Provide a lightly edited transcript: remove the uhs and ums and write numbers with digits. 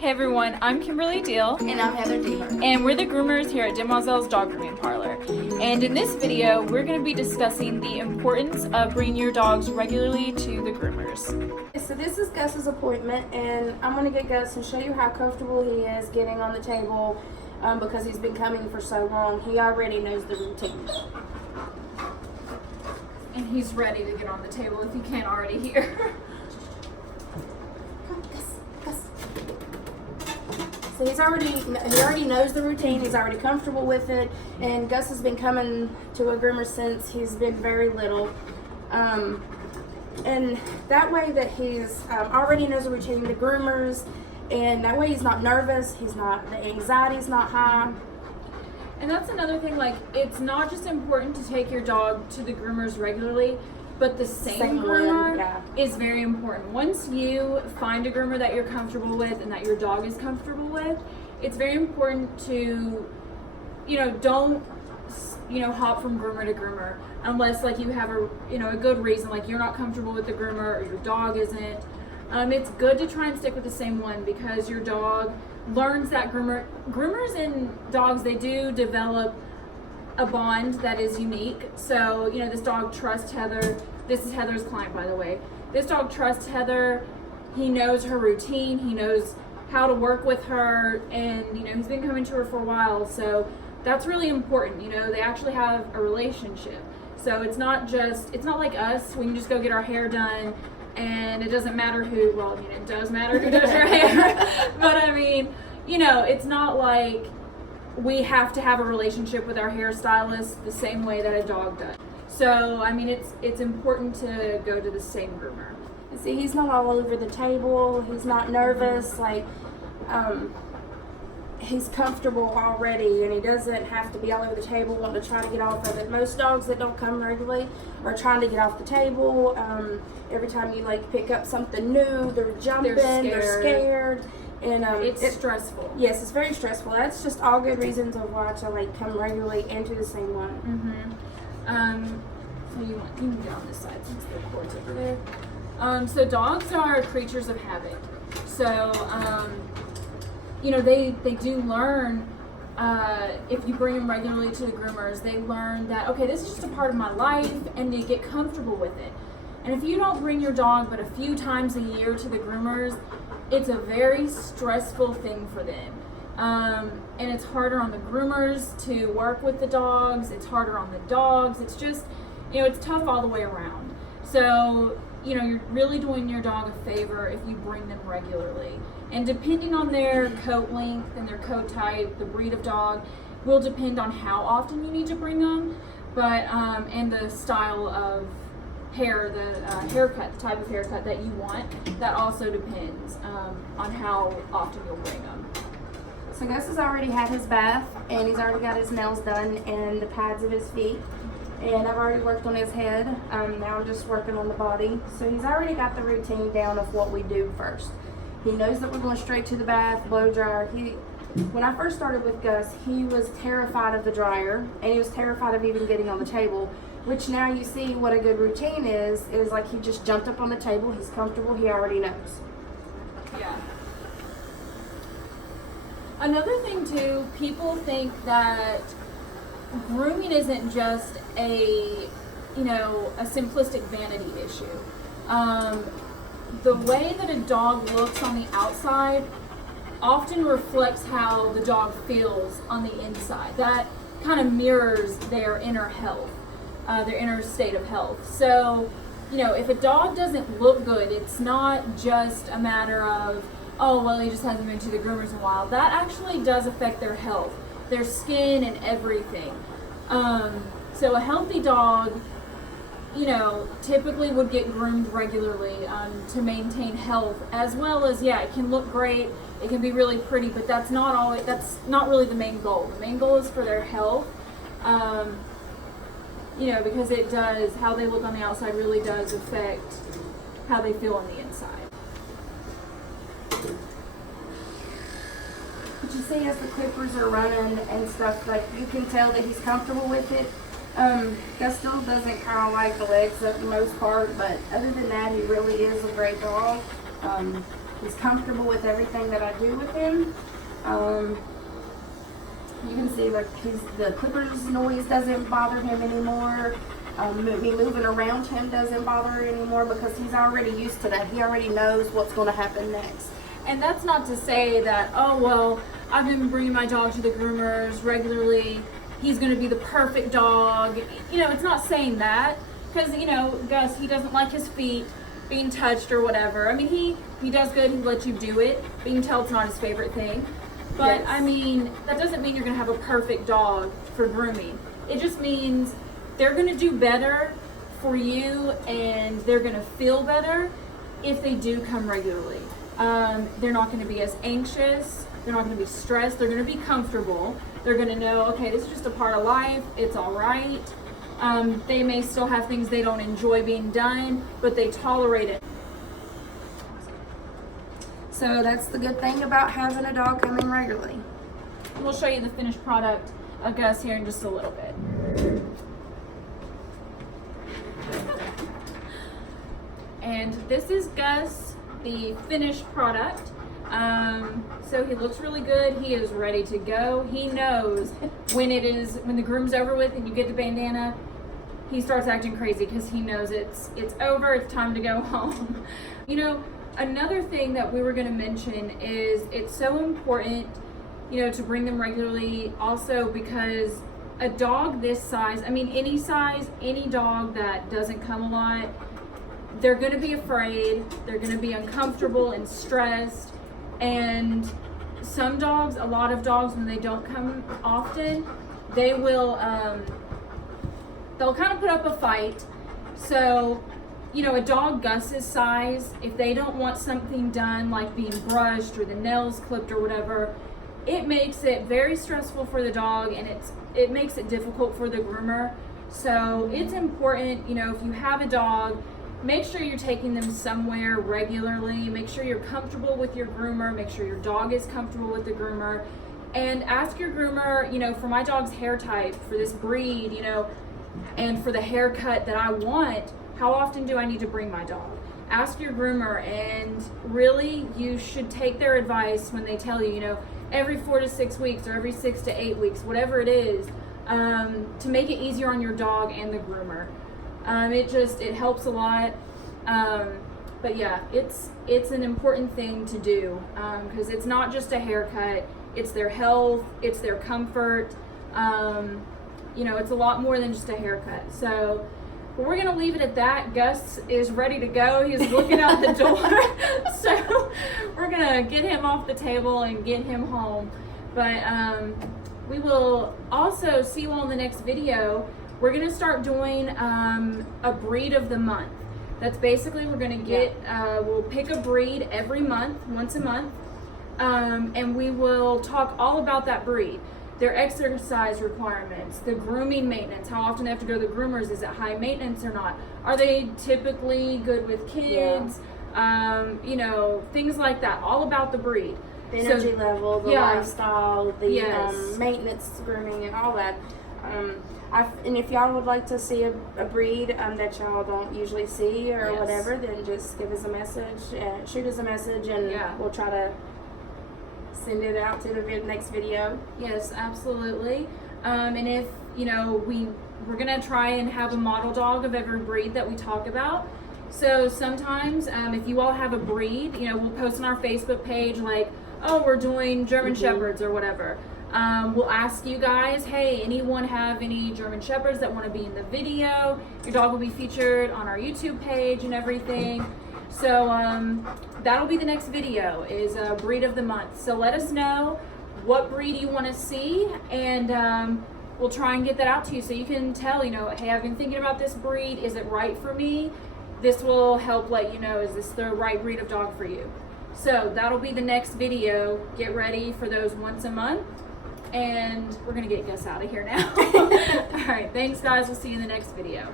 Hey everyone, I'm Kimberly Deel. And I'm Heather Dehart. And we're the groomers here at Demoiselle's Dog Grooming Parlor. And in this video, we're going to be discussing the importance of bringing your dogs regularly to the groomers. So this is Gus's appointment, and I'm going to get Gus and show you how comfortable he is getting on the table because he's been coming for so long. He already knows the routine. And he's ready to get on the table if you can't already hear. Come, Gus. So he already knows the routine. He's already comfortable with it, and Gus has been coming to a groomer since he's been very little. And that way that he's already knows the routine, the groomers, and that way he's not nervous. The anxiety's not high. And that's another thing, like, it's not just important to take your dog to the groomers regularly, but the same groomer is very important. Once you find a groomer that you're comfortable with and that your dog is comfortable with, it's very important to, don't, hop from groomer to groomer unless, like, you have a good reason, like you're not comfortable with the groomer or your dog isn't. It's good to try and stick with the same one because your dog learns that groomers and dogs, they do develop a bond that is unique. So, this dog trusts Heather. This is Heather's client, by the way. This dog trusts Heather. He knows her routine. He knows how to work with her, and he's been coming to her for a while. So that's really important. They actually have a relationship. So it's not like us. We can just go get our hair done and it doesn't matter who, well, it does matter who does your hair, but it's not like we have to have a relationship with our hairstylist the same way that a dog does. So, it's important to go to the same groomer. See, he's not all over the table. He's not nervous. He's comfortable already, and he doesn't have to be all over the table wanting to try to get off of it. Most dogs that don't come regularly are trying to get off the table. Every time you pick up something new, they're jumping, they're scared. And it's stressful. Yes, it's very stressful. That's just all good reasons of why to come regularly into the same one. So you can get on this side since the cord's over there. So dogs are creatures of habit. So they do learn. If you bring them regularly to the groomers, they learn that, okay, this is just a part of my life, and they get comfortable with it. And if you don't bring your dog but a few times a year to the groomers, it's a very stressful thing for them. And it's harder on the groomers to work with the dogs. It's harder on the dogs. It's just, it's tough all the way around. So, you're really doing your dog a favor if you bring them regularly. And depending on their coat length and their coat type, the breed of dog will depend on how often you need to bring them, but and the style of hair, the haircut, the type of haircut that you want, that also depends on how often you'll bring them. So Gus has already had his bath, and he's already got his nails done and the pads of his feet. And I've already worked on his head. Now I'm just working on the body. So he's already got the routine down of what we do first. He knows that we're going straight to the bath, blow dryer. When I first started with Gus, he was terrified of the dryer, and he was terrified of even getting on the table, which now you see what a good routine is like he just jumped up on the table, he's comfortable, he already knows. Yeah. Another thing too, people think that grooming isn't just a simplistic vanity issue. The way that a dog looks on the outside often reflects how the dog feels on the inside. That kind of mirrors their inner health, their inner state of health. So, if a dog doesn't look good, it's not just a matter of, oh, well, he just hasn't been to the groomers in a while. That actually does affect their health, their skin and everything. So a healthy dog, typically would get groomed regularly to maintain health, as well as, it can look great, it can be really pretty, but that's not really the main goal. The main goal is for their health, because it does, how they look on the outside really does affect how they feel on the inside. But you see, as the clippers are running and stuff, you can tell that he's comfortable with it. Gus still doesn't kind of like the legs up the most part, but other than that, he really is a great dog. He's comfortable with everything that I do with him. You can see like the clippers noise doesn't bother him anymore. Me moving around him doesn't bother her anymore because he's already used to that. He already knows what's going to happen next. And that's not to say that, oh, well, I've been bringing my dog to the groomers regularly. He's going to be the perfect dog. You know, it's not saying that because, you know, Gus, he doesn't like his feet being touched or whatever. I mean, he does good. He lets you do it. But you can tell it's not his favorite thing. But, yes. I mean, that doesn't mean you're going to have a perfect dog for grooming. It just means they're going to do better for you and they're going to feel better if they do come regularly. They're not going to be as anxious. They're not going to be stressed. They're going to be comfortable. They're going to know, okay, this is just a part of life. It's all right. They may still have things they don't enjoy being done, but they tolerate it. So that's the good thing about having a dog coming regularly. We'll show you the finished product of Gus here in just a little bit. And this is Gus, the finished product. So he looks really good. He is ready to go. He knows when the groom's over with and you get the bandana, he starts acting crazy because he knows it's over. It's time to go home. You know, another thing that we were going to mention is it's so important, you know, to bring them regularly also because a dog this size, I mean, any dog that doesn't come a lot, they're going to be afraid, they're going to be uncomfortable and stressed, and some dogs, a lot of dogs, when they don't come often, they will, they'll kind of put up a fight. So, you know, a dog Gus's size, if they don't want something done like being brushed or the nails clipped or whatever, it makes it very stressful for the dog and it makes it difficult for the groomer. So it's important, you know, if you have a dog, make sure you're taking them somewhere regularly. Make sure you're comfortable with your groomer. Make sure your dog is comfortable with the groomer. And ask your groomer, you know, for my dog's hair type, for this breed, you know, and for the haircut that I want, how often do I need to bring my dog? Ask your groomer, and really you should take their advice when they tell you, you know, every 4 to 6 weeks or every 6 to 8 weeks, whatever it is, to make it easier on your dog and the groomer. It helps a lot. But yeah, it's an important thing to do because it's not just a haircut, it's their health, it's their comfort. You know, it's a lot more than just a haircut. So we're gonna leave it at that. Gus is ready to go. He's looking out the door. So we're gonna get him off the table and get him home. But we will also see you all in the next video. We're gonna start doing a breed of the month. That's basically, we're gonna get, we'll pick a breed every month, once a month, and we will talk all about that breed. Their exercise requirements, the grooming maintenance, how often they have to go to the groomers, is it high maintenance or not? Are they typically good with kids? Yeah. You know, things like that, all about the breed. The energy level, the lifestyle, the maintenance, grooming, and all that. And if y'all would like to see a breed that y'all don't usually see or whatever, then just give us a message, shoot us a message, and we'll try to send it out to the next video. Yes, absolutely. And if, you know, we're gonna try and have a model dog of every breed that we talk about. So sometimes if you all have a breed, you know, we'll post on our Facebook page like, oh, we're doing German Shepherds or whatever. We'll ask you guys, hey, anyone have any German Shepherds that want to be in the video? Your dog will be featured on our YouTube page and everything. So that'll be the next video, is a breed of the month. So let us know what breed you want to see, and we'll try and get that out to you so you can tell, you know, hey, I've been thinking about this breed. Is it right for me? This will help let you know, is this the right breed of dog for you? So that'll be the next video. Get ready for those once a month. And we're going to get Gus out of here now. All right. Thanks, guys. We'll see you in the next video.